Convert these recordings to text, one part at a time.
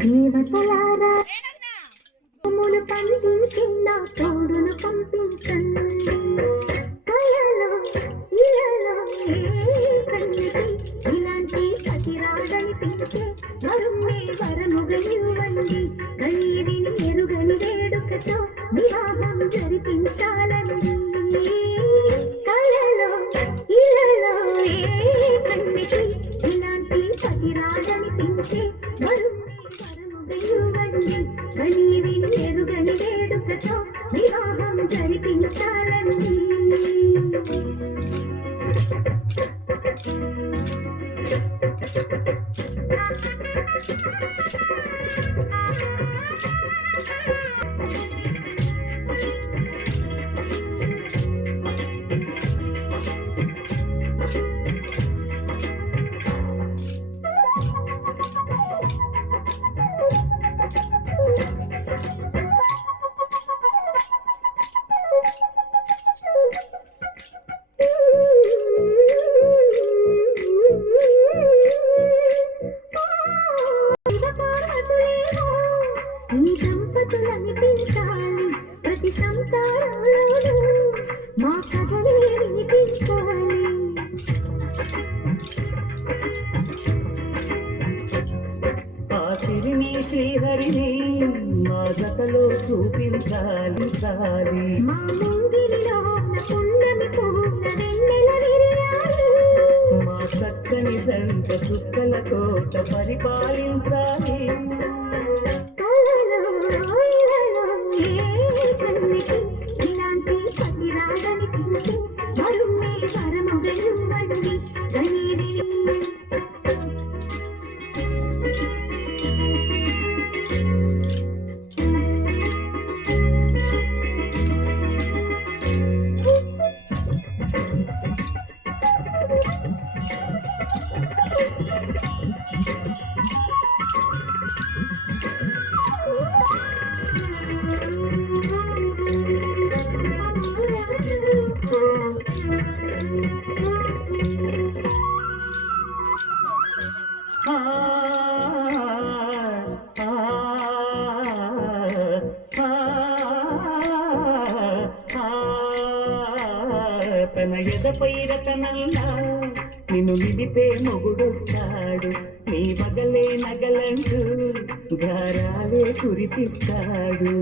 దేవతలారా ములు పండించి నా తోడును పంపించండి కలలో ఇలలో కన్యకి ఇలాంటి పతిరాడని పించే వరుణ్ణి వరముగా ఇవ్వండి గలీవిని ఎరుగని వేడుకతో వివాహం జరిపించాలండి కలలో ఇలలో కన్యకి ఇలాంటి పతిరాడని పించే గలీవిని ఎరుగని వేడుకతో వివాహం జరిపించాలండి ఈ దంపతులనిపించాలి ప్రతి సంసారంలోనూ మా కథనే వినిపించాలి ఆ సిరిని శ్రీహరిని మా జతలో చూపించాలి మా ముంగిలిలో పున్నమి పూర్ణ వెన్నెల విరియాలి మా చక్కని దంత చుక్కల తోట పరిపాలించాలి ఇలాంటి పతిరాడని పించి వరుణ్ణి వరముగా ఇవ్వండి గలీవిని తన ఎదపై రతనల్లా నిన్ను నిలిపే మొగుడొస్తాడు నీ మగలే నగలంటూ గారాలే కురిపిస్తాడు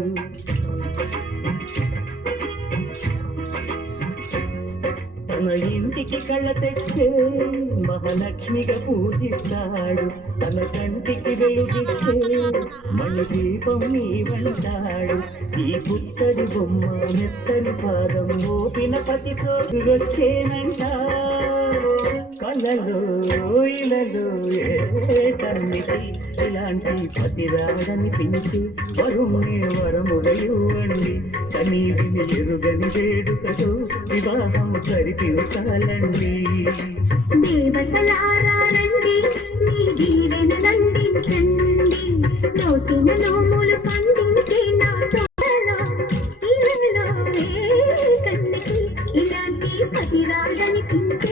తన ఇంటికి కళ్ళ తెచ్చే మహాలక్ష్మిగా పూజిస్తాడు తన కంటికి వెలుగిచ్చే మన దీపం నీవంటాడు ఈ పుత్తడి బొమ్మ మెత్తని పాదం ఓపిన పతితో వచ్చేనంట కలలో ఇలలో ఏ తన్నికి ఇలాంటి పతిరాడని పించి వరుణ్ణి వరముగా ఇవ్వండి కనీవిని ఎరుగని వేడుకతో వివాహం జరిపించాలండి దేవతలారా రండి మీ దీవెనలందించండి నోటిన నోములు పండించే నా తోటలో ఇలలో కన్నకి ఇలాంటి పతిరాడని పించి